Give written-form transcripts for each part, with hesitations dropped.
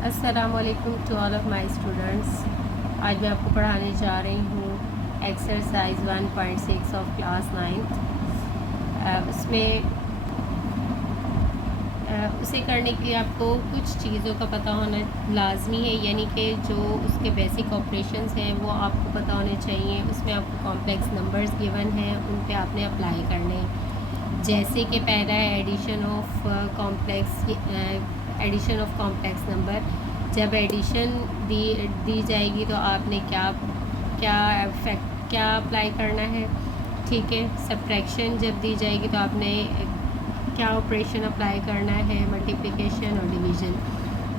अस्सलामुअलैकुम to all of my students. आज मैं आपको पढ़ाने जा रही हूँ एक्सरसाइज 1.6 ऑफ क्लास 9th। उसमें उसे करने के लिए आपको कुछ चीज़ों का पता होना लाजमी है, यानी कि जो उसके बेसिक ऑपरेशंस हैं वो आपको पता होने चाहिए। उसमें आपको कॉम्प्लेक्स नंबर्स गिवन हैं, उन पे आपने अप्लाई करने हैं। जैसे कि पहला है एडिशन ऑफ कॉम्प्लेक्स नंबर। जब एडिशन दी जाएगी तो आपने क्या अप्लाई करना है, ठीक है। सब्ट्रैक्शन जब दी जाएगी तो आपने क्या ऑपरेशन अप्लाई करना है, मल्टीप्लिकेशन और डिवीज़न।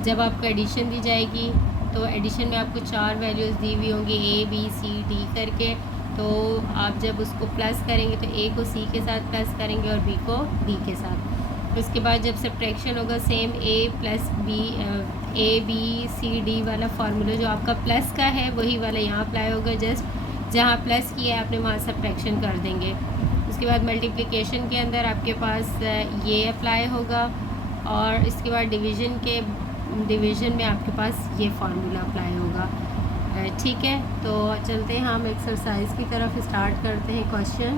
जब आपको एडिशन दी जाएगी तो एडिशन में आपको 4 वैल्यूज़ दी हुई होंगी A B C D करके। तो आप जब उसको प्लस करेंगे तो A को C के साथ प्लस करेंगे और B को D के साथ। उसके बाद जब सब्ट्रैक्शन होगा same A B C D वाला फार्मूला जो आपका प्लस का है वही वाला यहाँ अप्लाई होगा। जस्ट जहाँ प्लस किया है आपने वहाँ सब्ट्रैक्शन कर देंगे। उसके बाद मल्टीप्लिकेशन के अंदर आपके पास ये अप्लाई होगा और इसके बाद डिवीज़न में आपके पास ये फार्मूला अप्लाई होगा, ठीक है। तो चलते हैं हम एक्सरसाइज की तरफ, स्टार्ट करते हैं। क्वेश्चन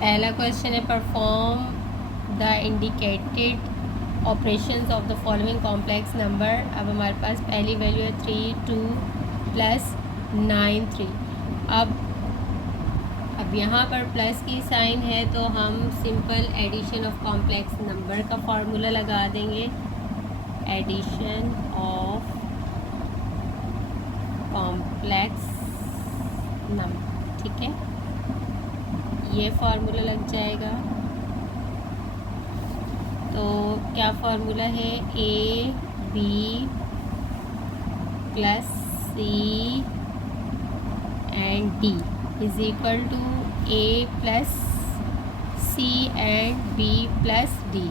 पहला क्वेश्चन है, perform the indicated operations of the following complex number. अब हमारे पास पहली वैल्यू है 3 2 प्लस 9 3। अब यहाँ पर प्लस की साइन है तो हम simple addition of complex number का फार्मूला लगा देंगे। एडिशन ऑफ कॉम्प्लेक्स नंबर, ठीक है, ये फार्मूला लग जाएगा। तो क्या फार्मूला है, A B plus C and D is equal to A plus C and B plus D।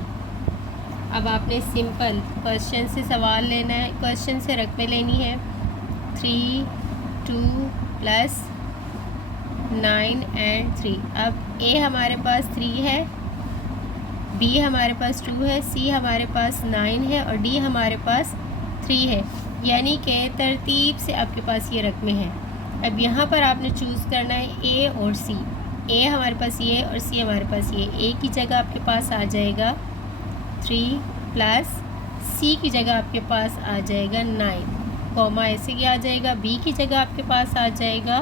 अब आपने सिंपल क्वेश्चन से सवाल लेना है, क्वेश्चन से रकमें लेनी है। 3 2 प्लस 9 एंड 3। अब A हमारे पास 3 है, B हमारे पास 2 है, C हमारे पास 9 है और D हमारे पास 3 है, यानी कि तरतीब से आपके पास ये रकमें हैं। अब यहाँ पर आपने चूज़ करना है A और C। A हमारे पास ये और C हमारे पास ये। A की जगह आपके पास आ जाएगा 3 प्लस C की जगह आपके पास आ जाएगा 9, कॉमा ऐसे ही आ जाएगा। B की जगह आपके पास आ जाएगा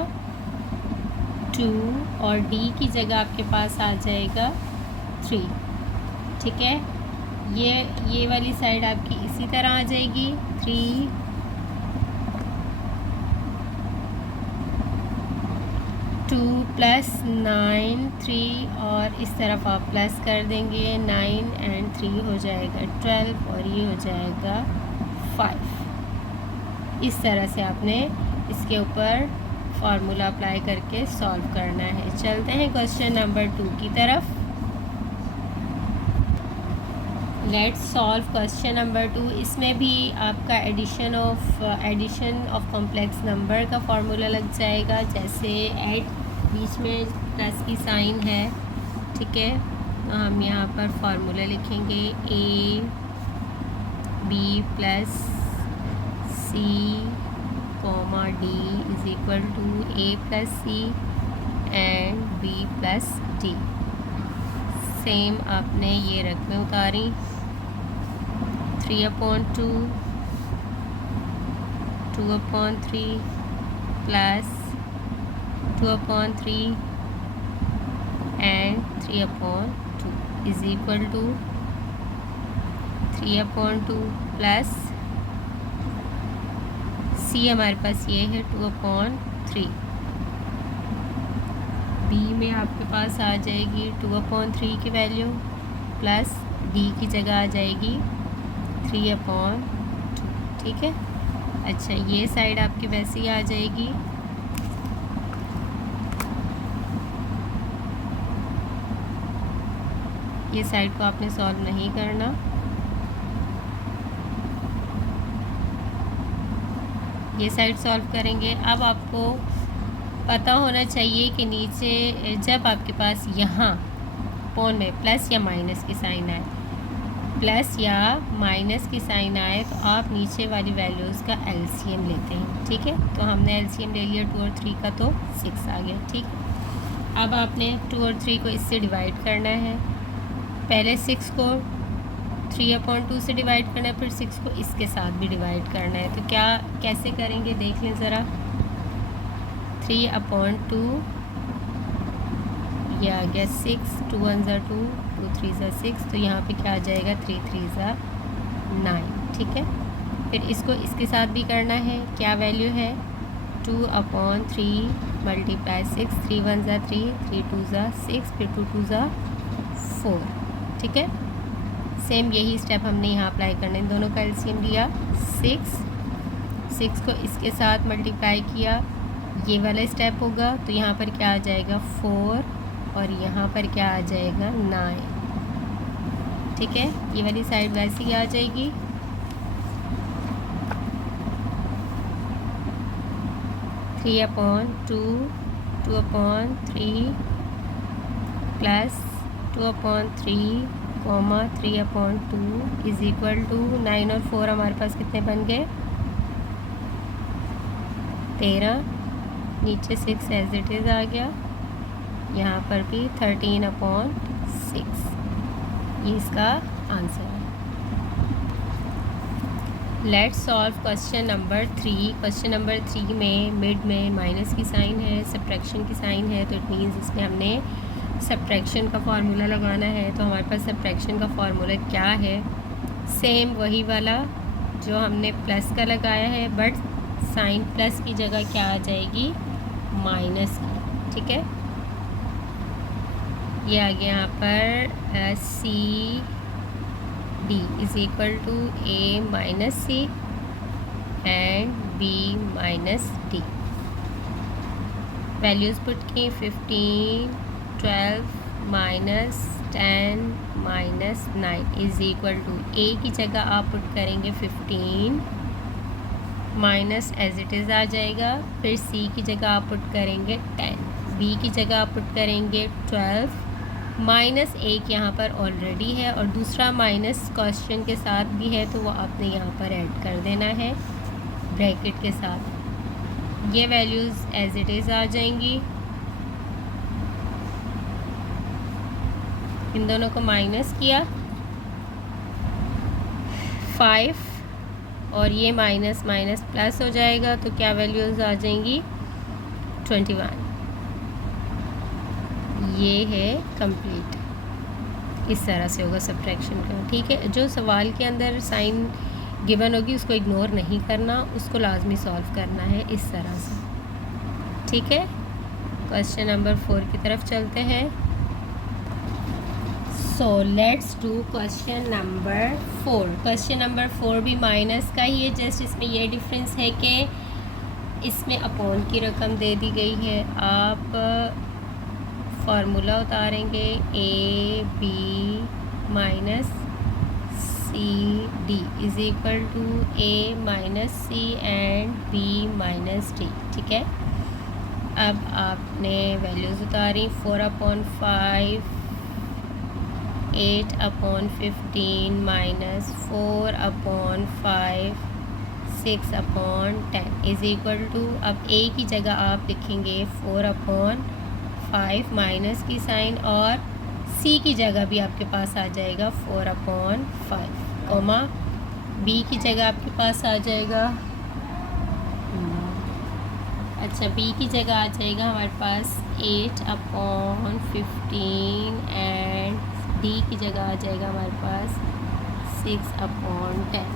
2 और D की जगह आपके पास आ जाएगा 3, ठीक है। ये वाली साइड आपकी इसी तरह आ जाएगी। 3 2 प्लस 9 3 और इस तरफ आप प्लस कर देंगे, 9 एंड 3 हो जाएगा 12 और ये हो जाएगा 5। इस तरह से आपने इसके ऊपर फार्मूला अप्लाई करके सॉल्व करना है। चलते हैं क्वेश्चन नंबर 2 की तरफ। Let's solve question number 2। इसमें भी आपका एडिशन ऑफ कॉम्प्लेक्स नंबर का फार्मूला लग जाएगा। जैसे ऐड बीच में प्लस की साइन है, ठीक है, तो हम यहाँ पर फार्मूला लिखेंगे A B plus C comma D is equal to A plus C and B plus D। Same आपने ये रकमें उतारी, 3/2 2/3 plus 2/3 and 3/2 is equal to 3/2 plus C हमारे पास ये है 2/3। B में आपके पास आ जाएगी 2/3 की वैल्यू प्लस D की जगह आ जाएगी 3/2, ठीक है। अच्छा, ये साइड आपकी वैसे ही आ जाएगी। ये साइड को आपने सॉल्व नहीं करना। ये साइड सॉल्व करेंगे। अब आपको पता होना चाहिए कि नीचे जब आपके पास यहाँ पॉन में प्लस या माइनस की साइन आए प्लस या माइनस की साइन आए तो आप नीचे वाली वैल्यूज़ का एलसीएम लेते हैं, ठीक है। तो हमने एलसीएम ले लिया 2 और 3 का, तो 6 आ गया, ठीक। अब आपने 2 और 3 को इससे डिवाइड करना है। पहले 6 को 3/2 से डिवाइड करना है, फिर 6 को इसके साथ भी डिवाइड करना है। तो क्या कैसे करेंगे देख लें ज़रा। 3/2 ये आ गया 6, 2 1 ज़ा 2, 2 3 ज़ा 6, तो यहाँ पे क्या आ जाएगा 3 3 ज़ा 9, ठीक है। फिर इसको इसके साथ भी करना है। क्या वैल्यू है 2/3 मल्टीप्लाई 6, 3 1 ज़ा 3, 3 2 ज़ा 6, फिर 2 2 ज़ा 4, ठीक है। सेम यही स्टेप हमने यहाँ अप्लाई करना है। इन दोनों का एलसीएम लिया 6 को इसके साथ मल्टीप्लाई किया, ये वाला स्टेप होगा। तो यहाँ पर क्या आ जाएगा 4 और यहाँ पर क्या आ जाएगा 9, ठीक है। ये वाली साइड वैसी ही आ जाएगी। Three upon two, 2/3 plus 2/3 comma 3/2 is equal to 9 और 4 हमारे पास कितने बन गए 13। नीचे 6 एज इट इज़ आ गया। यहाँ पर भी 13/6, ये इसका आंसर है। Let's solve question number 3। Question number 3 में मिड में माइनस की साइन है, सब्ट्रैक्शन की साइन है, तो इट मीन्स इसमें हमने सब्ट्रैक्शन का फार्मूला लगाना है। तो हमारे पास सब्ट्रैक्शन का फार्मूला क्या है, सेम वही वाला जो हमने प्लस का लगाया है, बट साइन प्लस की जगह क्या आ जाएगी माइनस की, ठीक है। ये आ गया यहाँ पर C D is equal to A minus C and B minus D. Values put की 15, 12 minus 10 minus 9 is equal to A की जगह आप पुट करेंगे 15 माइनस एज इट इज़ आ जाएगा। फिर सी की जगह आप पुट करेंगे 10, बी की जगह आप पुट करेंगे 12 माइनस एक यहाँ पर ऑलरेडी है और दूसरा माइनस क्वेश्चन के साथ भी है, तो वो आपने यहाँ पर ऐड कर देना है ब्रैकेट के साथ। ये वैल्यूज़ एज इट इज़ आ जाएंगी। इन दोनों को माइनस किया 5 और ये माइनस माइनस प्लस हो जाएगा, तो क्या वैल्यूज़ आ जाएंगी 21। ये है कंप्लीट। इस तरह से होगा सब्ट्रैक्शन का, ठीक है। जो सवाल के अंदर साइन गिवन होगी उसको इग्नोर नहीं करना, उसको लाजमी सॉल्व करना है इस तरह से, ठीक है। क्वेश्चन नंबर 4 की तरफ चलते हैं। So let's do question number 4। Question number 4 भी माइनस का ही है, जस्ट इसमें ये डिफरेंस है कि इसमें अपॉन की रकम दे दी गई है। आप फार्मूला उतारेंगे A B minus C D is equal to A minus C and B minus D, ठीक है। अब आपने वैल्यूज़ उतारी 4/5, 8/15 माइनस 4/5, 6/10 इज़ इक्वल टू, अब ए की जगह आप लिखेंगे 4/5 माइनस की साइन और सी की जगह भी आपके पास आ जाएगा 4/5, कॉमा बी की जगह आपके पास आ जाएगा अच्छा बी की जगह आ जाएगा हमारे पास 8/15 एंड डी की जगह आ जाएगा हमारे पास 6/10।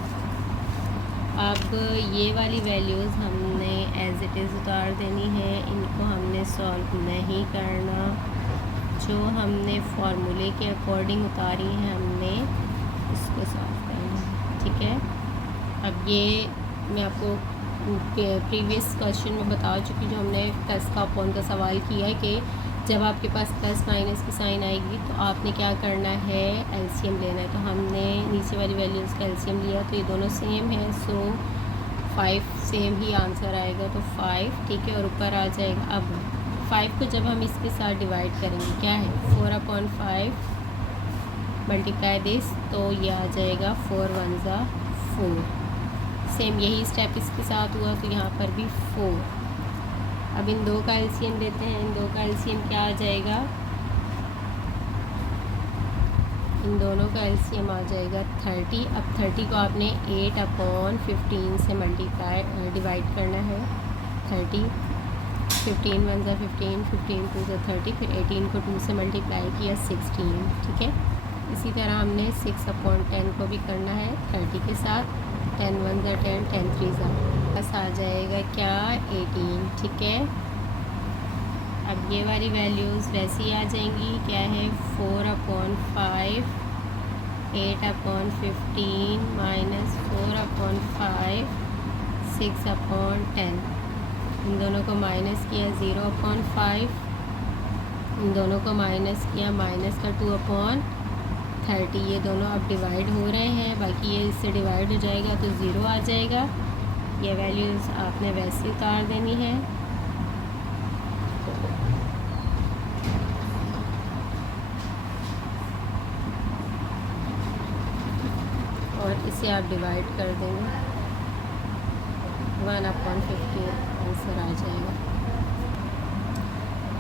अब ये वाली वैल्यूज़ हमने एज इट इज़ उतार देनी है, इनको हमने सॉल्व नहीं करना। जो हमने फार्मूले के अकॉर्डिंग उतारी हैं हमने इसको सॉल्व करना है, ठीक है। अब ये मैं आपको प्रीवियस क्वेश्चन में बता चुकी, जो हमने प्लस का अपॉन का सवाल किया है कि जब आपके पास प्लस माइनस की साइन आएगी तो आपने क्या करना है एलसीएम लेना है। तो हमने नीचे वाली वैल्यूज़ का एलसीएम लिया, तो ये दोनों सेम है, सो 5 सेम ही आंसर आएगा, तो 5, ठीक है। और ऊपर आ जाएगा, अब 5 को जब हम इसके साथ डिवाइड करेंगे क्या है 4/5 मल्टीप्लाई दिस, तो ये आ जाएगा 4 1 ज़ा 4। सेम यही स्टेप इसके साथ हुआ, तो यहाँ पर भी 4। अब इन दो का एलसीएम देते हैं। इन दो का एलसीएम क्या आ जाएगा, इन दोनों का एलसीएम आ जाएगा 30। अब 30 को आपने 8/15 से डिवाइड करना है। 30, 15 1 ज़ा 15, 15 2 ज़ा 30, फिर 18 को 2 से मल्टीप्लाई किया 16, ठीक है। इसी तरह हमने 6/10 को भी करना है 30 के साथ। 10 1 ज़ा 10, 10 3 ज़ा, बस आ जाएगा क्या 18, ठीक है। अब ये वाली वैल्यूज़ वैसी ही आ जाएंगी, क्या है 4/5, 8/15 माइनस 4/5, 6/10। इन दोनों को माइनस किया 0/5, इन दोनों को माइनस किया माइनस का 2/30। ये दोनों अब डिवाइड हो रहे हैं, बाकी ये इससे डिवाइड हो जाएगा तो ज़ीरो आ जाएगा। ये वैल्यूज़ आपने वैसे उतार देनी है। और इसे आप डिवाइड कर देंगे, 1/50 आंसर आ जाएगा।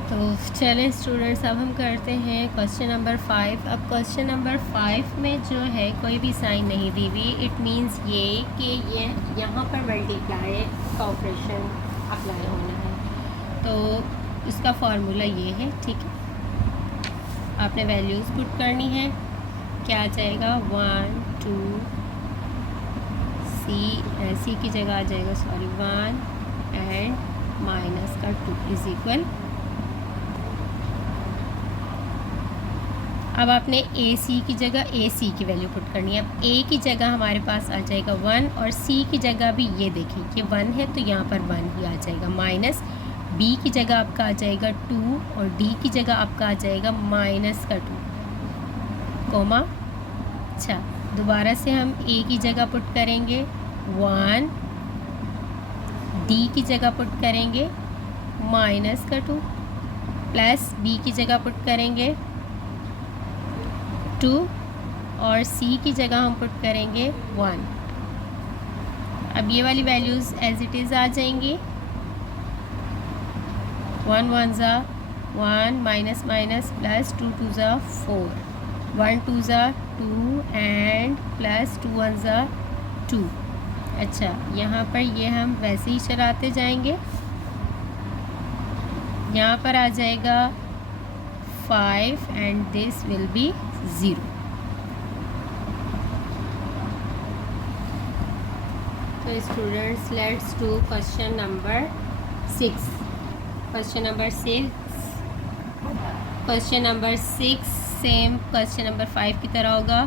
तो चलें स्टूडेंट्स, अब हम करते हैं क्वेश्चन नंबर 5। अब क्वेश्चन नंबर 5 में जो है कोई भी साइन नहीं दी हुई। इट मीन्स ये कि ये यहाँ पर मल्टीप्लाई का ऑपरेशन अप्लाई होना है, तो उसका फार्मूला ये है, ठीक है। आपने वैल्यूज़ पुट करनी है, क्या आ जाएगा 1 2 सी की जगह आ जाएगा 1 एंड माइनस का 2 इज इक्वल। अब आपने ए सी की जगह ए सी की वैल्यू पुट करनी है। अब ए की जगह हमारे पास आ जाएगा 1 और सी की जगह भी ये देखिए कि 1 है तो यहाँ पर 1 ही आ जाएगा, माइनस बी की जगह आपका आ जाएगा 2 और डी की जगह आपका आ जाएगा माइनस का 2, कोमा। अच्छा, दोबारा से हम ए की जगह पुट करेंगे 1, डी की जगह पुट करेंगे माइनस का 2, प्लस बी की जगह पुट करेंगे 2 और सी की जगह हम पुट करेंगे 1। अब ये वाली वैल्यूज़ एज इट इज़ आ जाएंगी। 1 1 ज़ा 1 माइनस माइनस प्लस 2 2 ज़ा 4, 1 2 ज़ा 2 एंड प्लस 2 1 ज़ा 2। अच्छा, यहाँ पर ये हम वैसे ही चलाते जाएंगे। यहाँ पर आ जाएगा 5 एंड दिस विल बी 0। तो students, let's do question number 6। Question number 6 same question number 5 की तरह होगा।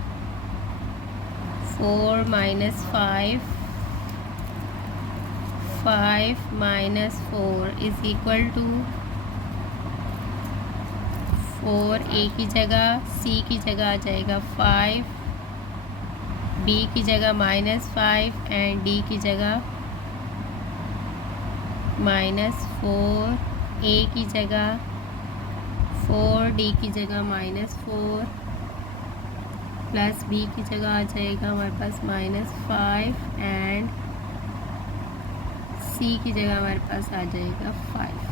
4 minus 5 minus 4 is equal to 4 A की जगह सी की जगह आ जाएगा 5, बी की जगह -5 एंड डी की जगह -4, ए की जगह 4, डी की जगह -4, प्लस बी की जगह आ जाएगा हमारे पास -5 एंड सी की जगह हमारे पास आ जाएगा 5।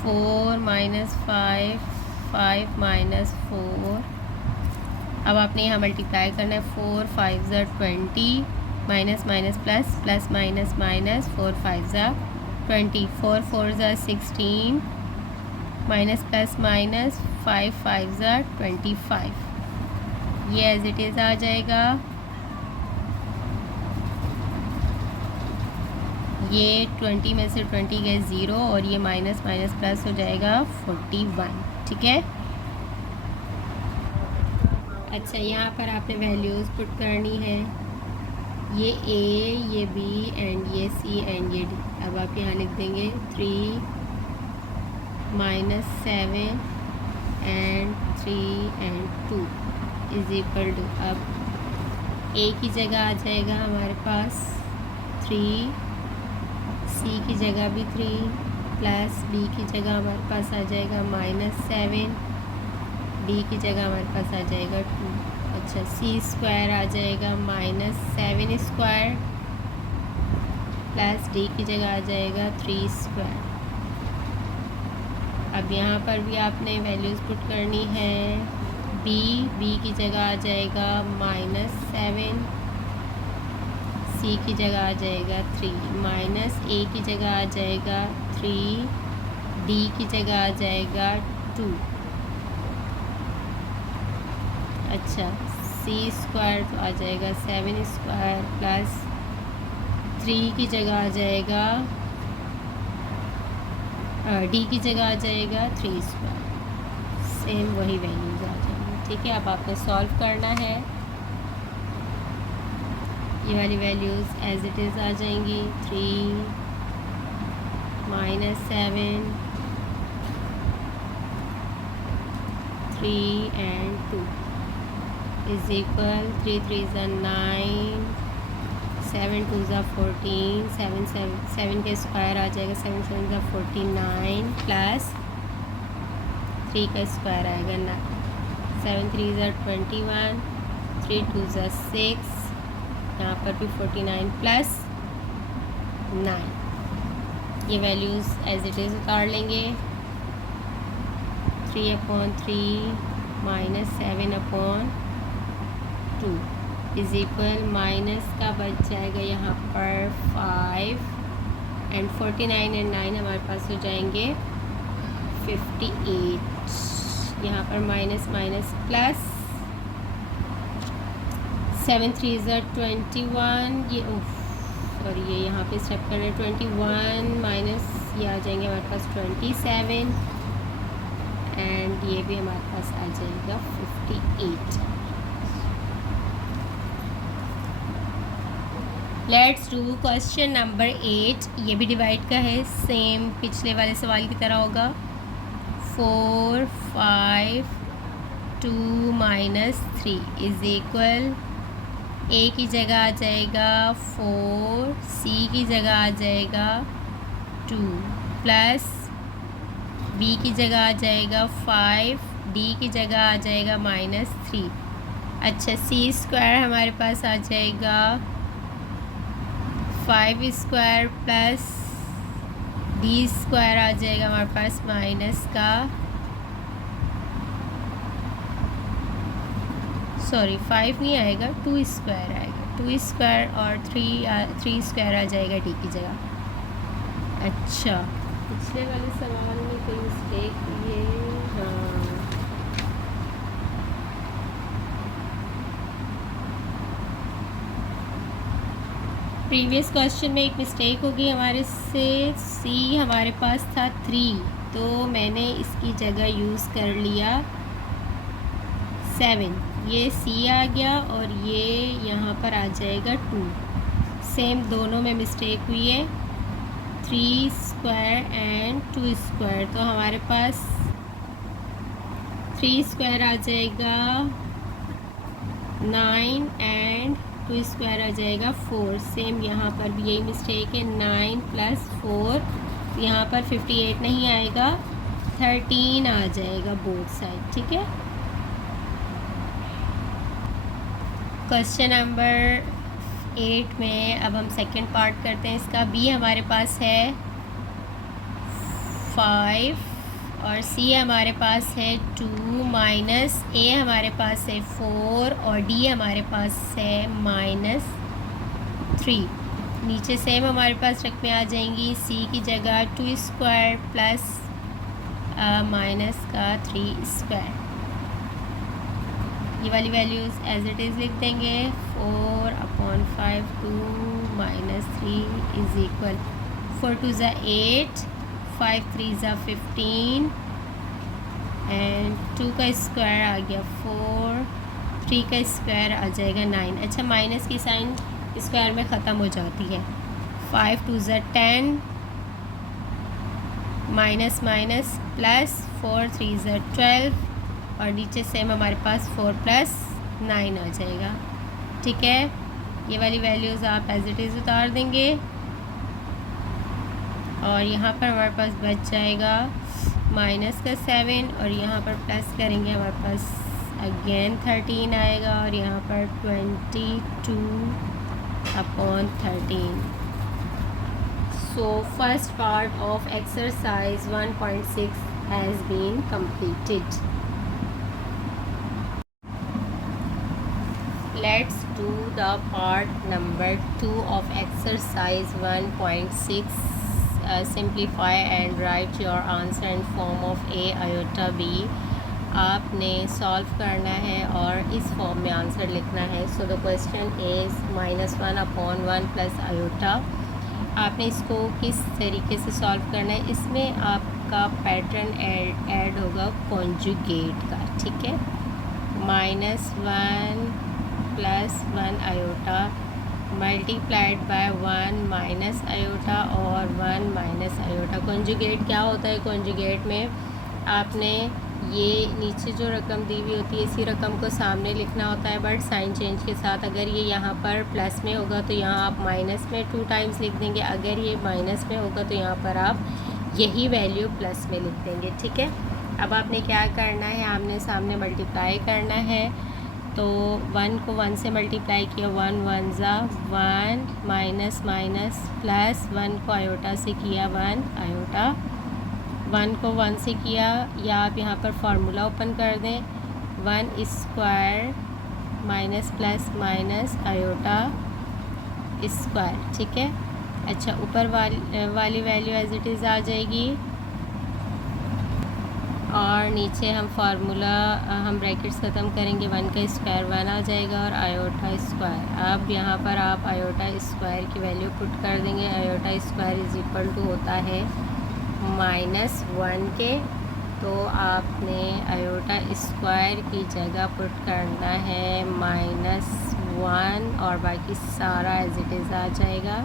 4 माइनस 5 माइनस 4। अब आपने यहाँ मल्टीप्लाई करना है। 4 5 ज़ा 20, minus minus plus, plus minus minus, 4 5 ज़ा 20, 4 4 ज़ा 16, माइनस प्लस माइनस, 5 5 ज़ा 25। ये एज इट इज़ आ जाएगा। ये 20 में से 20 गए 0 और ये माइनस माइनस प्लस हो जाएगा 41, ठीक है। अच्छा, यहाँ पर आपने वैल्यूज़ पुट करनी है, ये ए, ये बी एंड ये सी एंड ये डी। अब आप यहाँ लिख देंगे 3 -7 and 3 and 2 is equal to, अब ए की जगह आ जाएगा हमारे पास 3, सी की जगह भी 3, प्लस डी की जगह हमारे पास आ जाएगा -7, डी की जगह हमारे पास आ जाएगा 2। अच्छा, सी स्क्वायर आ जाएगा -7 स्क्वायर प्लस डी की जगह आ जाएगा 3 स्क्वायर। अब यहाँ पर भी आपने वैल्यूज़ पुट करनी है। बी की जगह आ जाएगा -7, सी की जगह आ जाएगा 3, माइनस ए की जगह आ जाएगा 3, डी की जगह आ जाएगा 2। अच्छा, सी स्क्वायर तो आ जाएगा 7 स्क्वायर प्लस 3 की जगह आ जाएगा, डी की जगह आ जाएगा 3 स्क्वायर। सेम वही वैल्यूज़ आ जाएंगी। ठीक है, अब आपने सॉल्व करना है। ये वाली वैल्यूज़ एज इट इज़ आ जाएंगी। 3 -7 3 and 2 is equal 3 3s are 9, 7 2s are 14, 7 के स्क्वायर आ जाएगा, 7 7s are 49 प्लस 3 का स्क्वायर आएगा 9, 7 3s are 21, 3 2s are 6, यहाँ पर भी 49 प्लस 9। ये वैल्यूज़ एज इट इज़ उतार लेंगे। 3/3 -7/2 इज इक्वल माइनस का बच जाएगा यहाँ पर 5 एंड 49 एंड 9 हमारे पास हो जाएंगे 58। यहाँ पर minus minus plus 7 3s are 21, ये और ये यहाँ पे स्टेप करना है 21 माइनस ये आ जाएंगे हमारे पास 27 एंड ये भी हमारे पास आ जाएगा 58। Let's do question number 8। ये भी डिवाइड का है, सेम पिछले वाले सवाल की तरह होगा। 4 5 2 -3 इज इक्वल ए की जगह आ जाएगा 4, सी की जगह आ जाएगा 2 प्लस बी की जगह आ जाएगा 5, डी की जगह आ जाएगा -3। अच्छा, सी स्क्वायर हमारे पास आ जाएगा 5 स्क्वायर प्लस डी स्क्वायर आ जाएगा हमारे पास माइनस का, सॉरी 5 नहीं आएगा, 2 स्क्वायर आएगा, 2 स्क्वायर और 3 स्क्वायर आ जाएगा डी की जगह। अच्छा, पिछले वाले सवाल में कोई मिस्टेक हुई है? हाँ, प्रीवियस क्वेश्चन में एक मिस्टेक होगी हमारे से। सी हमारे पास था 3, तो मैंने इसकी जगह यूज़ कर लिया 7। ये सी आ गया और ये यहाँ पर आ जाएगा 2। सेम दोनों में मिस्टेक हुई है, 3 स्क्वायर एंड 2 स्क्वायर। तो हमारे पास 3 स्क्वायर आ जाएगा 9 एंड 2 स्क्वायर आ जाएगा 4। सेम यहाँ पर भी यही मिस्टेक है, 9 + 4, यहाँ पर 58 नहीं आएगा, 13 आ जाएगा बोथ साइड। ठीक है, क्वेश्चन नंबर 8 में अब हम सेकंड पार्ट करते हैं इसका। बी हमारे पास है 5 और सी हमारे पास है 2 माइनस ए हमारे पास है 4 और डी हमारे पास है -3। नीचे सेम हमारे पास रकमें आ जाएंगी। सी की जगह 2 स्क्वायर प्लस माइनस का 3 स्क्वायर। ये वाली वैल्यूज़ एज इट इज़ लिख देंगे। 4/5 2 -3 is equal 4 2s are 8, 5 3s are 15 and 2 का स्क्वायर आ गया 4, 3 का स्क्वायर आ जाएगा 9। अच्छा, माइनस की साइन स्क्वायर में ख़त्म हो जाती है। 5 2s are 10 minus minus plus 4 3s are 12 और नीचे सेम हमारे पास 4 + 9 आ जाएगा। ठीक है, ये वाली वैल्यूज़ आप एज इट इज़ उतार देंगे। और यहाँ पर हमारे पास बच जाएगा माइनस का 7 और यहाँ पर प्लस करेंगे हमारे पास अगेन 13 आएगा और यहाँ पर 22/13। So first part of exercise 1.6 has been completed. Let's do the part number 2 of exercise 1.6. Simplify and write your answer in form of a iota b. आपने सॉल्व करना है और इस फॉर्म में आंसर लिखना है. So the question is -1/1 plus iota. आपने इसको किस तरीके से सॉल्व करना है, इसमें आपका पैटर्न ऐड होगा कॉन्जुगेट का. ठीक है, -1 plus 1 iota multiplied by 1 minus iota और 1 माइनस आयोटा. कॉन्जुगेट क्या होता है? कॉन्जुगेट में आपने ये नीचे जो रकम दी हुई होती है इसी रकम को सामने लिखना होता है, बट साइन चेंज के साथ. अगर ये यहाँ पर प्लस में होगा तो यहाँ आप माइनस में 2 टाइम्स लिख देंगे. अगर ये माइनस में होगा तो यहाँ पर आप यही वैल्यू प्लस में लिख देंगे. ठीक है, अब आपने क्या करना है, आमने सामने मल्टीप्लाई करना है. तो 1 को 1 से मल्टीप्लाई किया, 1 1 ज़ा 1 माइनस माइनस प्लस 1 को आयोटा से किया 1 आयोटा. 1 को 1 से किया, या आप यहाँ पर फार्मूला ओपन कर दें 1 square minus plus minus iota square. ठीक है, अच्छा ऊपर वाली वैल्यू एज इट इज़ आ जाएगी और नीचे हम फार्मूला हम ब्रैकेट्स ख़त्म करेंगे. 1 का स्क्वायर 1 आ जाएगा और आयोटा स्क्वायर. अब यहाँ पर आप आयोटा स्क्वायर की वैल्यू पुट कर देंगे. Iota square is equal to होता है -1 के. तो आपने आयोटा स्क्वायर की जगह पुट करना है -1 और बाकी सारा एज इट इज़ आ जाएगा.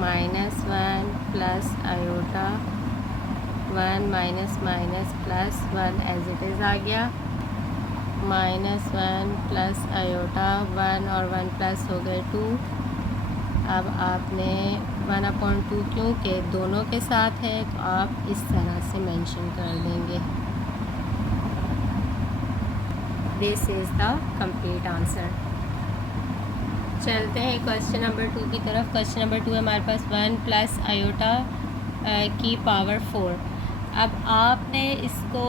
-1 plus iota 1 minus minus plus 1 as it is आ गया. -1 प्लस आयोटा 1 और 1 प्लस हो गए 2. अब आपने 1/2 क्योंकि दोनों के साथ है तो आप इस तरह से मेंशन कर देंगे. This is the complete answer. चलते हैं क्वेश्चन नंबर 2 की तरफ. क्वेश्चन नंबर 2 है हमारे पास 1 प्लस आयोटा की पावर 4. अब आपने इसको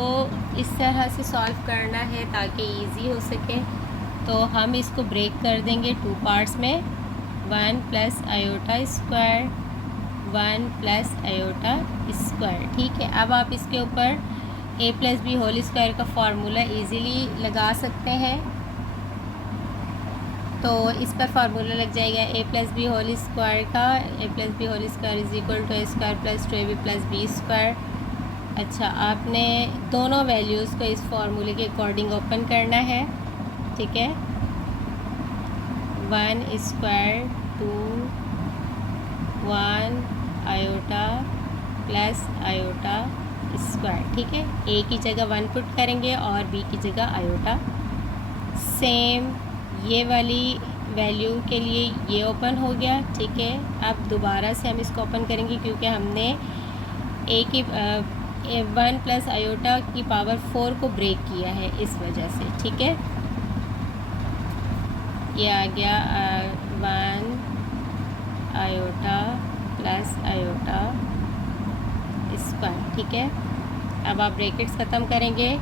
इस तरह से सॉल्व करना है ताकि इजी हो सके. तो हम इसको ब्रेक कर देंगे 2 पार्ट्स में. 1 plus iota square 1 plus iota square. ठीक है, अब आप इसके ऊपर a plus B whole square का फार्मूला इजीली लगा सकते हैं. तो इस पर फार्मूला लग जाएगा a plus B whole square का. a plus B whole square is equal to a square plus 2ab plus B square. अच्छा, आपने दोनों वैल्यूज़ को इस फार्मूले के अकॉर्डिंग ओपन करना है. ठीक है, 1 square 2 1 iota plus iota square. ठीक है, a की जगह 1 पुट करेंगे और b की जगह आयोटा. सेम ये वाली वैल्यू के लिए ये ओपन हो गया. ठीक है, अब दोबारा से हम इसको ओपन करेंगे क्योंकि हमने a की 1 प्लस आयोटा की पावर 4 को ब्रेक किया है इस वजह से. ठीक है, ये आ गया 1 आयोटा प्लस आयोटा स्क्वायर. ठीक है, अब आप ब्रैकेट्स ख़त्म करेंगे.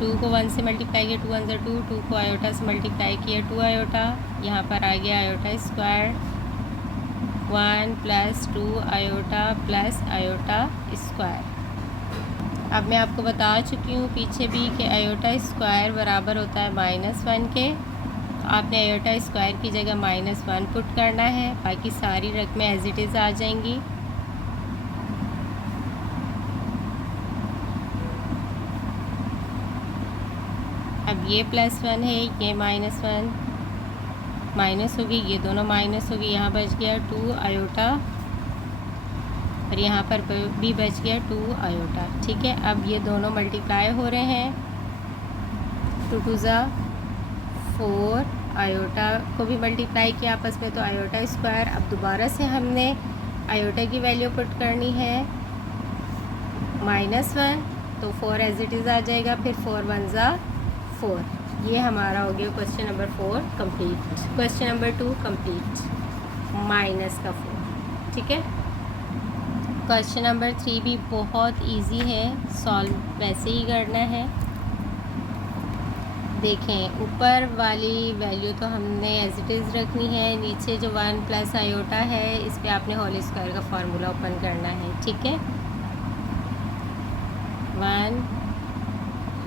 2 को 1 से मल्टीप्लाई किया 2 1 ज़ा 2. 2 को आयोटा से मल्टीप्लाई किया 2 आयोटा. यहाँ पर आ गया iota square 1 plus 2 iota plus iota square. अब मैं आपको बता चुकी हूँ पीछे भी कि आयोटा स्क्वायर बराबर होता है -1 के. तो आपने आयोटा स्क्वायर की जगह -1 पुट करना है, बाकी सारी रकमें एज इट इज़ आ जाएंगी. अब ये +1 है, ये -1 माइनस होगी, ये दोनों माइनस होगी. यहाँ बच गया 2 आयोटा और यहाँ पर भी बच गया 2 आयोटा. ठीक है, अब ये दोनों मल्टीप्लाई हो रहे हैं. 2 2 ज़ा 4 आयोटा को भी मल्टीप्लाई किया आपस में, तो आयोटा स्क्वायर। अब दोबारा से हमने आयोटा की वैल्यू पुट करनी है -1, तो 4 एज इट इज़ आ जाएगा, फिर 4 1 ज़ा 4। ये हमारा हो गया question number 4 complete. Question number 2 complete, -4, ठीक है। क्वेश्चन नंबर 3 भी बहुत इजी है, सॉल्व वैसे ही करना है। देखें, ऊपर वाली वैल्यू तो हमने एज इट इज़ रखनी है, नीचे जो 1 प्लस आयोटा है इस पे आपने होल स्क्वायर का फार्मूला ओपन करना है, ठीक है। 1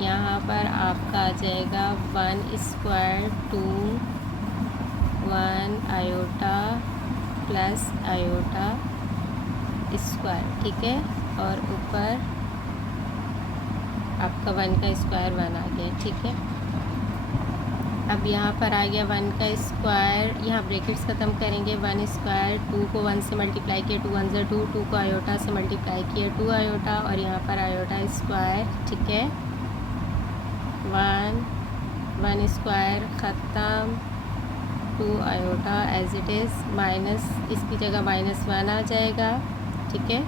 यहाँ पर आपका आ जाएगा 1 square 2 1 iota plus iota square, ठीक है। और ऊपर आपका 1 का स्क्वायर 1 आ गया, ठीक है। अब यहाँ पर आ गया 1 का स्क्वायर, यहाँ ब्रैकेट्स ख़त्म करेंगे। 1 स्क्वायर 2 को 1 से मल्टीप्लाई किया, 2 1 ज़ा 2, 2 को आयोटा से मल्टीप्लाई किया 2 आयोटा, और यहाँ पर आयोटा स्क्वायर, ठीक है। 1 स्क्वायर ख़त्म, 2 iota as it is, minus इसकी जगह -1 आ जाएगा, ठीक है।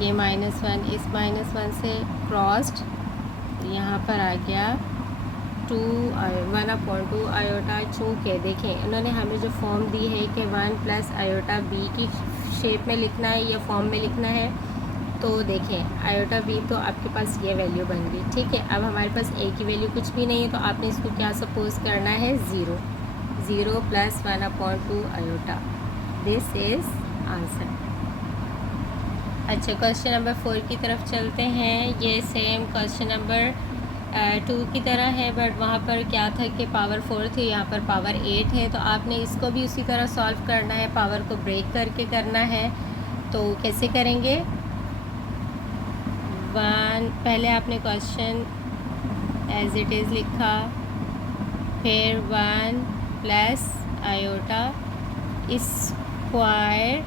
ये -1 इस -1 से क्रॉस्ड, यहाँ पर आ गया 1/2 आयोटा। चूँकि देखें इन्होंने हमें जो फॉर्म दी है कि 1 प्लस आयोटा बी की शेप में लिखना है या फॉर्म में लिखना है, तो देखें आयोटा बी तो आपके पास ये वैल्यू बन गई, ठीक है। अब हमारे पास ए की वैल्यू कुछ भी नहीं है, तो आपने इसको क्या सपोज करना है, 0 plus 1/2 iota. This is answer. अच्छा, क्वेश्चन नंबर 4 की तरफ चलते हैं। ये सेम क्वेश्चन नंबर 2 की तरह है, बट वहाँ पर क्या था कि पावर 4 थी, यहाँ पर पावर 8 है। तो आपने इसको भी उसी तरह सॉल्व करना है, पावर को ब्रेक करके करना है। तो कैसे करेंगे, पहले आपने क्वेश्चन एज इट इज़ लिखा, फिर 1 प्लस आयोटा स्क्वायर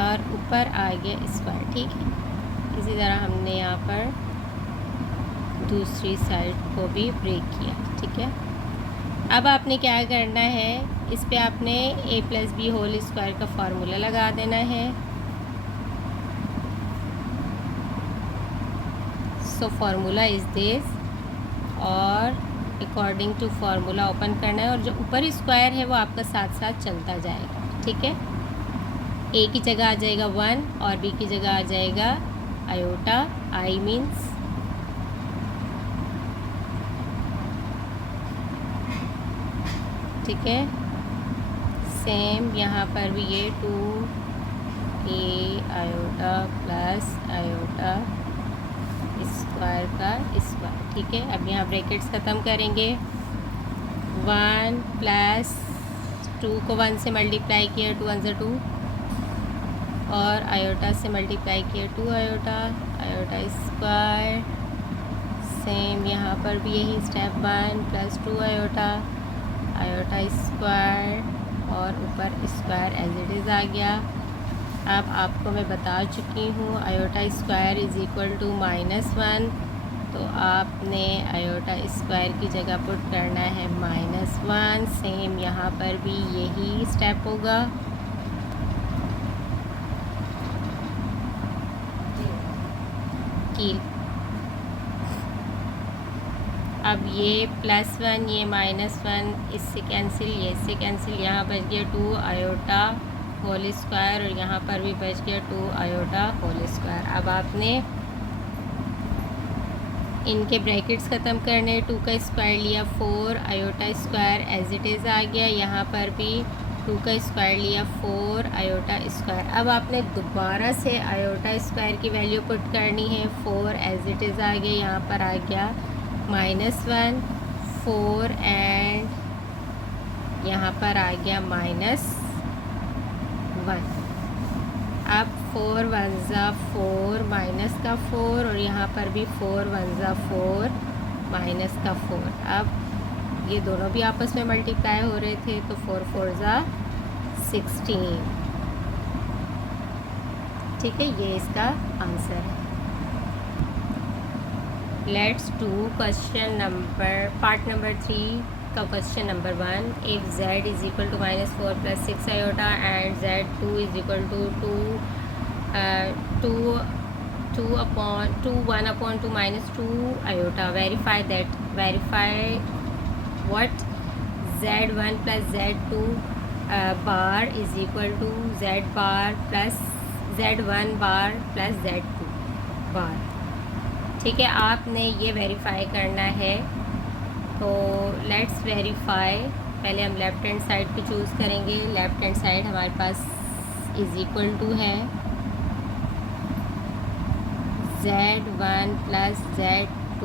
और ऊपर आ गया स्क्वायर, ठीक है। इसी तरह हमने यहाँ पर दूसरी साइड को भी ब्रेक किया, ठीक है। अब आपने क्या करना है, इस पे आपने a plus B whole square का फार्मूला लगा देना है। सो फार्मूला इज़ दिस, और अकॉर्डिंग टू फार्मूला ओपन करना है, और जो ऊपर स्क्वायर है वो आपका साथ साथ चलता जाएगा, ठीक है। ए की जगह आ जाएगा 1 और बी की जगह आ जाएगा आयोटा, आई मीन्स, ठीक है। सेम यहाँ पर भी ये 2a iota plus iota square का स्क्वायर, ठीक है। अब यहाँ ब्रैकेट्स ख़त्म करेंगे। 1 प्लस 2 को 1 से मल्टीप्लाई किया, 2 1 ज़ा 2, और आयोटा से मल्टीप्लाई किया 2 आयोटा, आयोटा स्क्वायर। सेम यहाँ पर भी यही step, 1 plus 2 iota, iota square, और ऊपर स्क्वायर एज इट इज़ आ गया। अब आपको मैं बता चुकी हूँ iota square is equal to -1, तो आपने आयोटा स्क्वायर की जगह पुट करना है -1। सेम यहाँ पर भी यही स्टेप होगा। अब ये +1 ये -1 इससे कैंसिल, ये इससे कैंसिल, यहाँ बच गया 2 आयोटा होल स्क्वायर, और यहाँ पर भी बच गया 2 आयोटा होल स्क्वायर। अब आपने इनके ब्रैकेट्स ख़त्म करने, 2 का स्क्वायर लिया 4 iota square as it is आ गया, यहाँ पर भी 2 का स्क्वायर लिया 4 आयोटा स्क्वायर। अब आपने दोबारा से आयोटा स्क्वायर की वैल्यू पुट करनी है, 4 एज इट इज़ आ गया, यहाँ पर आ गया -1 4 एंड यहाँ पर आ गया -1। अब 4 1 ज़ा 4 माइनस का 4, और यहाँ पर भी 4 1 ज़ा 4 माइनस का 4। अब ये दोनों भी आपस में मल्टीप्लाई हो रहे थे, तो 4 4 ज़ा 16, ठीक है। ये इसका आंसर है। Let's do question number part number 3 का question number 1. If z is equal to -4 + 6 iota and z2 is equal to 1/2 -2 iota, verify what z1 + z2 bar is equal to z bar plus z1 bar plus z2 bar. ठीक है, आपने ये verify करना है. तो let's verify. पहले हम left hand side पे चूज़ करेंगे. लेफ़्ट हैंड साइड हमारे पास इज़ इक्वल टू है z1 + z2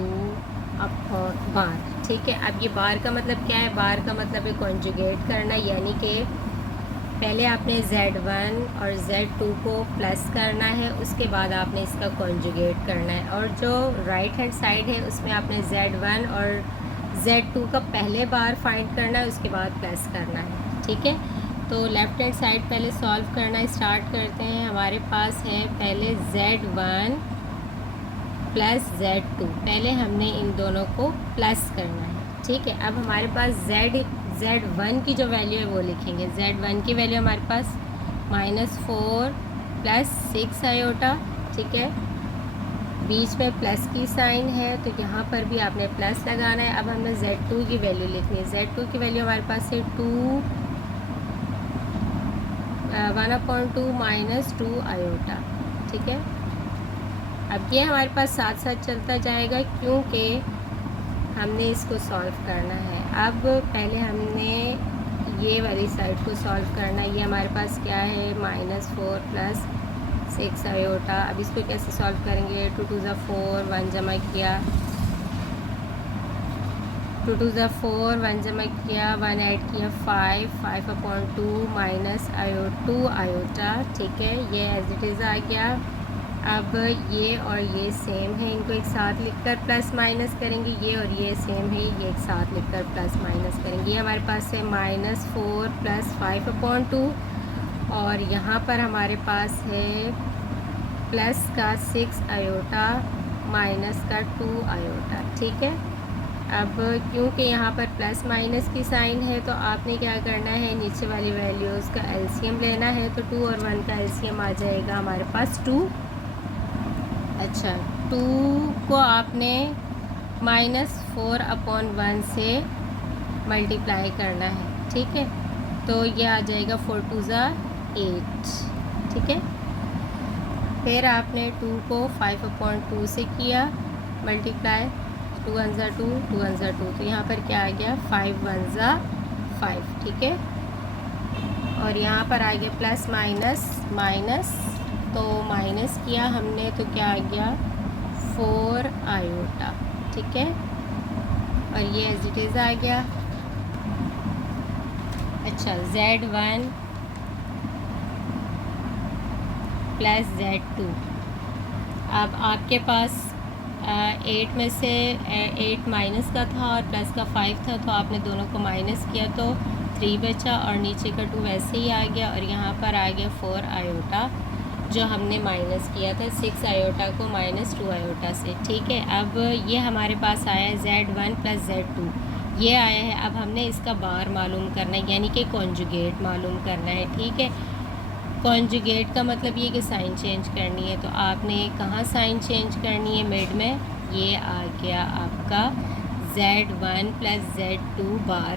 अपॉन बार. ठीक है, अब ये बार का मतलब क्या है? बार का मतलब है कॉन्जुगेट करना, यानी कि पहले आपने z1 और z2 को प्लस करना है, उसके बाद आपने इसका कॉन्जुगेट करना है. और जो राइट हैंड साइड है उसमें आपने z1 और z2 का पहले बार फाइंड करना है, उसके बाद प्लस करना है. ठीक है, तो लेफ़्ट हैंड साइड पहले सॉल्व करना स्टार्ट करते हैं. हमारे पास है पहले z1 + z2. पहले हमने इन दोनों को प्लस करना है. ठीक है, अब हमारे पास z1 की जो वैल्यू है वो लिखेंगे. z1 की वैल्यू हमारे पास -4 + 6 आयोटा. ठीक है, बीच में प्लस की साइन है तो यहाँ पर भी आपने प्लस लगाना है. अब हमें z2 की वैल्यू लिखनी है. z2 की वैल्यू हमारे पास है 1/2 -2 आयोटा. ठीक है, अब ये हमारे पास साथ साथ चलता जाएगा क्योंकि हमने इसको सॉल्व करना है. अब पहले हमने ये वाली साइड को सॉल्व करना है. ये हमारे पास क्या है? -4 + 6 आयोटा. अब इसको कैसे सॉल्व करेंगे? 2 × 2 = 4, 1 जमा किया, 2 × 2 = 4, 1 जमा किया, 1 ऐड किया 5, 5/2 -2 आयोटा. ठीक है, ये एज इट इज़ आ गया. अब ये और ये सेम है, इनको एक साथ लिखकर प्लस माइनस करेंगे. ये और ये सेम है, ये एक साथ लिखकर प्लस माइनस करेंगे. ये हमारे पास है -4 + 5/2 और यहाँ पर हमारे पास है प्लस का 6 आयोटा माइनस का 2 आयोटा. ठीक है, अब क्योंकि यहाँ पर प्लस माइनस की साइन है तो आपने क्या करना है? नीचे वाली वैल्यूज़ का एलसीएम लेना है. तो 2 और 1 का एलसीएम आ जाएगा हमारे पास 2. अच्छा, 2 को आपने -4/1 से मल्टीप्लाई करना है. ठीक है, तो ये आ जाएगा 4 × 2 = 8. ठीक है, फिर आपने 2 को 5/2 से किया मल्टीप्लाई. 2 × 1 = 2, 2 × 1 = 2, तो यहाँ पर क्या आ गया? 5 × 1 = 5. ठीक है, और यहाँ पर आ गया प्लस माइनस, तो माइनस किया हमने तो क्या आ गया? 4 आयोटा. ठीक है, और ये एज इट इज़ आ गया. अच्छा, z1 + z2. अब आपके पास 8 में से 8 माइनस का था और प्लस का 5 था, तो आपने दोनों को माइनस किया तो 3 बचा और नीचे का 2 वैसे ही आ गया. और यहाँ पर आ गया 4 आयोटा जो हमने माइनस किया था 6 आयोटा को -2 आयोटा से. ठीक है, अब ये हमारे पास आया z1 + z2, ये आया है. अब हमने इसका बार मालूम करना है, यानी कि कॉन्जुगेट मालूम करना है. ठीक है, कॉन्जुगेट का मतलब ये कि साइन चेंज करनी है. तो आपने कहाँ साइन चेंज करनी है? मिड में. ये आ गया आपका z1 + z2 bar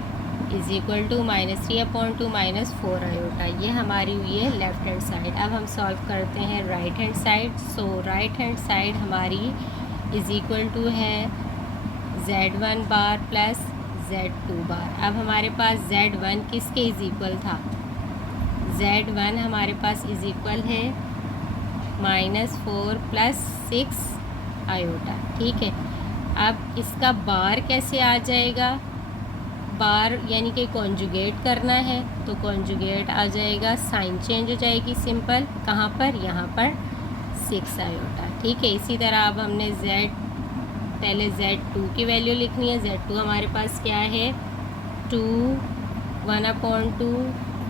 is equal to -3/2 -4 iota. ये हमारी हुई है लेफ़्ट हैंड साइड. अब हम सॉल्व करते हैं राइट हैंड साइड. सो राइट हैंड साइड हमारी इज़ इक्वल टू है z1 बार + z2 बार. अब हमारे पास z1 किसके इज़ इक्वल था? z1 हमारे पास इज़ इक्वल है -4 + 6 आयोटा. ठीक है, अब इसका बार कैसे आ जाएगा? बार यानी कि कॉन्जुगेट करना है तो कॉन्जुगेट आ जाएगा, साइन चेंज हो जाएगी सिंपल. कहाँ पर? यहाँ पर 6 आयोटा. ठीक है, इसी तरह अब हमने पहले z2 की वैल्यू लिखनी है. z2 हमारे पास क्या है? 2 1/2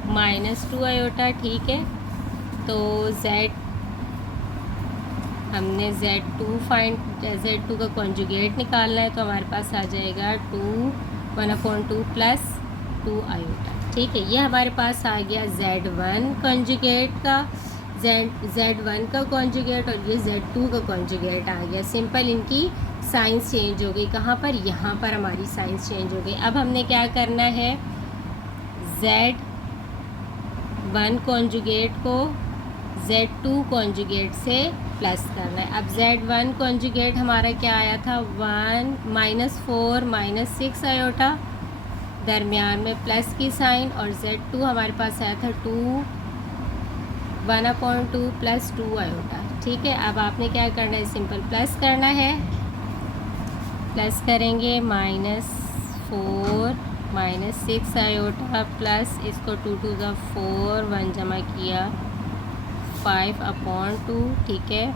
-2 आयोटा. ठीक है, तो हमने Z2 का कॉन्जुगेट निकालना है, तो हमारे पास आ जाएगा 1/2 प्लस 2 आयोटा। ठीक है, ये हमारे पास आ गया Z1 कॉन्जुगेट का, Z1 का कॉन्जुगेट, और ये Z2 का कॉन्जुगेट आ गया। सिंपल इनकी साइंस चेंज हो गई। कहाँ पर? यहाँ पर हमारी साइंस चेंज हो गई। अब हमने क्या करना है, Z1 कॉन्जुगेट को Z2 कॉन्जुगेट से प्लस करना है। अब Z1 कॉन्जुगेट हमारा क्या आया था, 1 -4 -6 आयोटा, दरमियान में प्लस की साइन, और Z2 हमारे पास आया था 1/2 प्लस 2 आयोटा। ठीक है, अब आपने क्या करना है, सिंपल प्लस करना है। प्लस करेंगे -4 -6 आयोटा प्लस इसको 2 2 ज़ा 4, 1 जमा किया 5/2, ठीक है,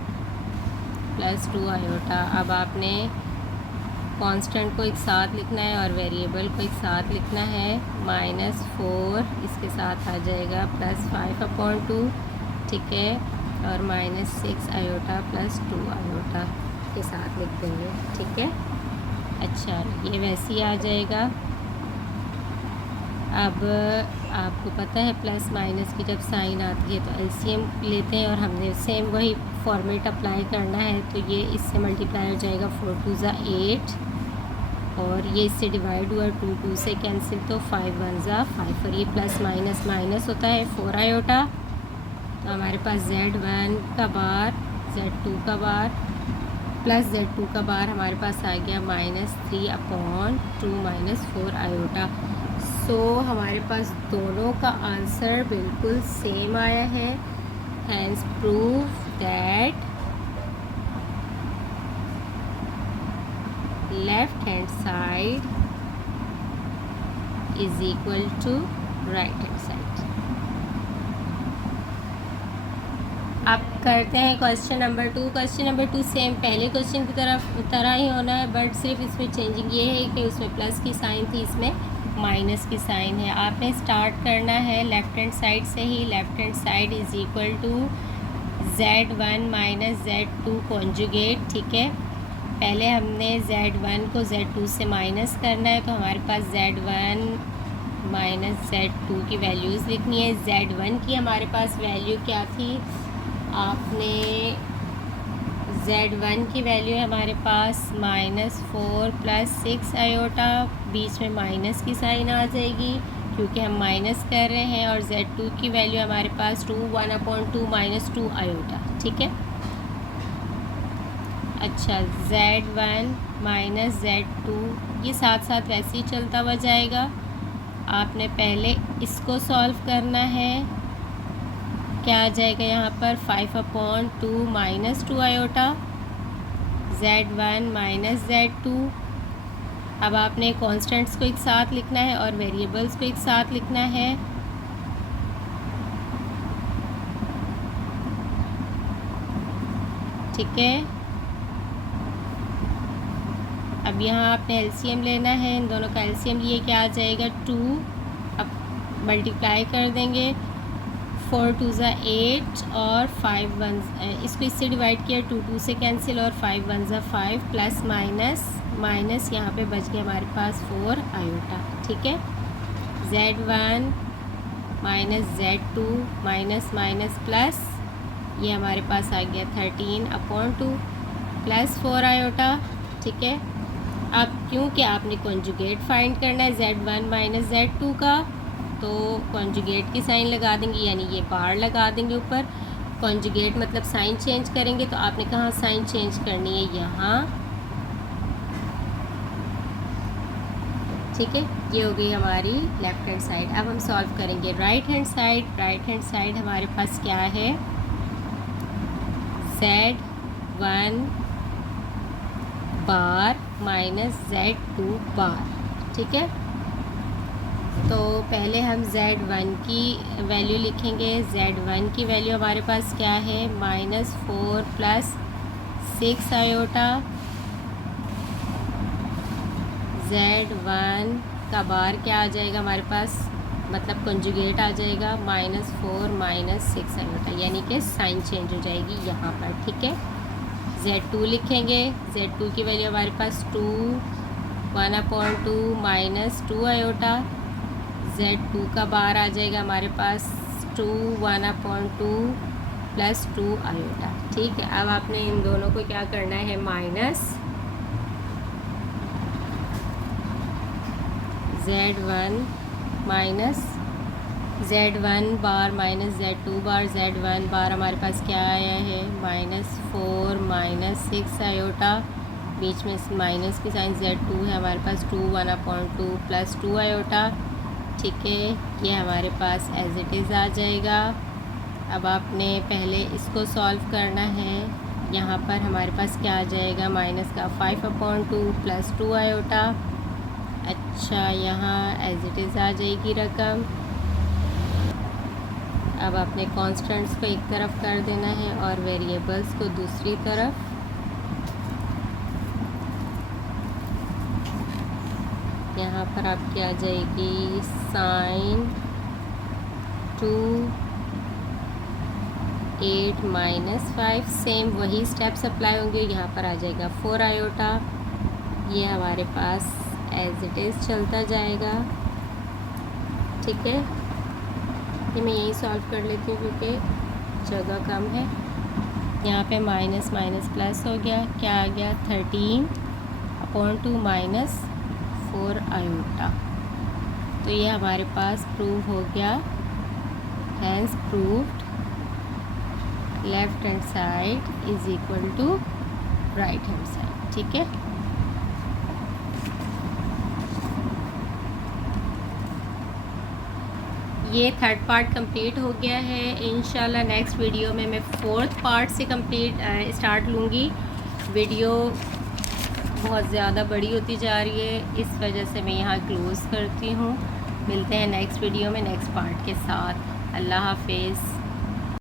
प्लस 2 आयोटा। अब आपने कांस्टेंट को एक साथ लिखना है और वेरिएबल को एक साथ लिखना है। -4 इसके साथ आ जाएगा प्लस 5/2, ठीक है, और -6 आयोटा प्लस 2 आयोटा के साथ लिख देंगे। ठीक है, अच्छा, ये वैसे ही आ जाएगा। अब आपको पता है प्लस माइनस की जब साइन आती है तो एलसीएम लेते हैं, और हमने सेम वही फॉर्मेट अप्लाई करना है। तो ये इससे मल्टीप्लाई हो जाएगा 4 2 ज़ा 8, और ये इससे डिवाइड हुआ 2 2 से कैंसिल, तो 5 1 ज़ा 5, और ये प्लस माइनस माइनस होता है 4 आयोटा। तो हमारे पास Z1 का बार Z2 का बार प्लस Z2 का बार हमारे पास आ गया -3/2 -4 आयोटा। सो हमारे पास दोनों का आंसर बिल्कुल सेम आया है। Hence prove that left hand side is equal to right hand side. अब करते हैं question number 2। Question number 2 same पहले क्वेश्चन की तरह ही होना है, बट सिर्फ इसमें चेंजिंग ये है कि उसमें प्लस की साइन थी, इसमें माइनस की साइन है। आपने स्टार्ट करना है लेफ़्ट हैंड साइड से ही। Left hand side is equal to Z1 - Z2 conjugate. ठीक है, पहले हमने Z1 को Z2 से माइनस करना है, तो हमारे पास Z1 - Z2 की वैल्यूज़ लिखनी है। Z1 की हमारे पास वैल्यू क्या थी, आपने Z1 की वैल्यू है हमारे पास -4 प्लस 6 आयोटा, बीच में माइनस की साइन आ जाएगी क्योंकि हम माइनस कर रहे हैं, और Z2 की वैल्यू हमारे पास 1/2 -2 आयोटा। ठीक है, अच्छा, Z1 - Z2 ये साथ साथ वैसे ही चलता हुआ जाएगा। आपने पहले इसको सॉल्व करना है। क्या आ जाएगा यहाँ पर 5/2 -2 आयोटा, Z1 - Z2। अब आपने कॉन्स्टेंट्स को एक साथ लिखना है और वेरिएबल्स को एक साथ लिखना है। ठीक है, अब यहाँ आपने एलसीएम लेना है। इन दोनों का एलसीएम लिए क्या आ जाएगा 2, अब मल्टीप्लाई कर देंगे 4 2 ज़ा 8 और 5 1, इसको इससे डिवाइड किया 2 2 से कैंसिल, और 5 1 ज़ा 5, प्लस माइनस माइनस यहाँ पे बच गया हमारे पास 4 आयोटा। ठीक है, Z1 - Z2 minus minus plus, ये हमारे पास आ गया 13/2 प्लस 4 आयोटा। ठीक है, अब क्योंकि आपने कॉन्जुगेट फाइंड करना है Z1 - Z2 का, तो कॉन्जुगेट की साइन लगा देंगे, यानी ये बार लगा देंगे ऊपर। कॉन्जुगेट मतलब साइन चेंज करेंगे, तो आपने कहाँ साइन चेंज करनी है, यहाँ। ठीक है, ये हो गई हमारी लेफ़्ट हैंड साइड। अब हम सॉल्व करेंगे right hand side. Right hand side हमारे पास क्या है, Z1 बार -Z2 बार। ठीक है, तो पहले हम Z1 की वैल्यू लिखेंगे। Z1 की वैल्यू हमारे पास क्या है, -4 प्लस 6 आयोटा। Z1 का बार क्या आ जाएगा हमारे पास, मतलब कंजुगेट आ जाएगा -4 -6 आयोटा, यानी कि साइन चेंज हो जाएगी यहाँ पर। ठीक है, Z2 लिखेंगे। Z2 की वैल्यू हमारे पास 2 1/2 माइनस 2 आयोटा। Z2 का बार आ जाएगा हमारे पास 2 1/2 प्लस 2 आयोटा। ठीक है, अब आपने इन दोनों को क्या करना है, माइनस Z1 माइनस Z1 बार माइनस Z2 बार। Z1 बार हमारे पास क्या आया है, -4 माइनस 6 आयोटा, बीच में माइनस की साइन। Z2 है हमारे पास 2 1/2 प्लस 2 आयोटा। ठीक है, ये हमारे पास एज इट इज़ आ जाएगा। अब आपने पहले इसको सॉल्व करना है। यहाँ पर हमारे पास क्या आ जाएगा, माइनस का 5/2 प्लस 2 आयोटा। अच्छा, यहाँ एज इट इज़ आ जाएगी रकम। अब आपने कॉन्स्टेंट्स को एक तरफ कर देना है और वेरिएबल्स को दूसरी तरफ। यहाँ पर आपकी आ जाएगी साइन 2 8 माइनस 5। सेम वही स्टेप्स अप्लाई होंगे। यहाँ पर आ जाएगा 4 आयोटा। ये हमारे पास एज इट इज़ चलता जाएगा। ठीक है, ये मैं यही सॉल्व कर लेती हूँ क्योंकि जगह कम है। यहाँ पे माइनस माइनस प्लस हो गया, क्या आ गया 13/2 माइनस 4 आयोटा। तो ये हमारे पास प्रूव हो गया, hence proved left hand side is equal to right hand side. ठीक है, ये थर्ड पार्ट कंप्लीट हो गया है। इंशाल्लाह नेक्स्ट वीडियो में मैं फोर्थ पार्ट से स्टार्ट लूँगी। वीडियो बहुत ज़्यादा बड़ी होती जा रही है, इस वजह से मैं यहाँ क्लोज़ करती हूँ। मिलते हैं नेक्स्ट वीडियो में नेक्स्ट पार्ट के साथ। अल्लाह हाफिज़।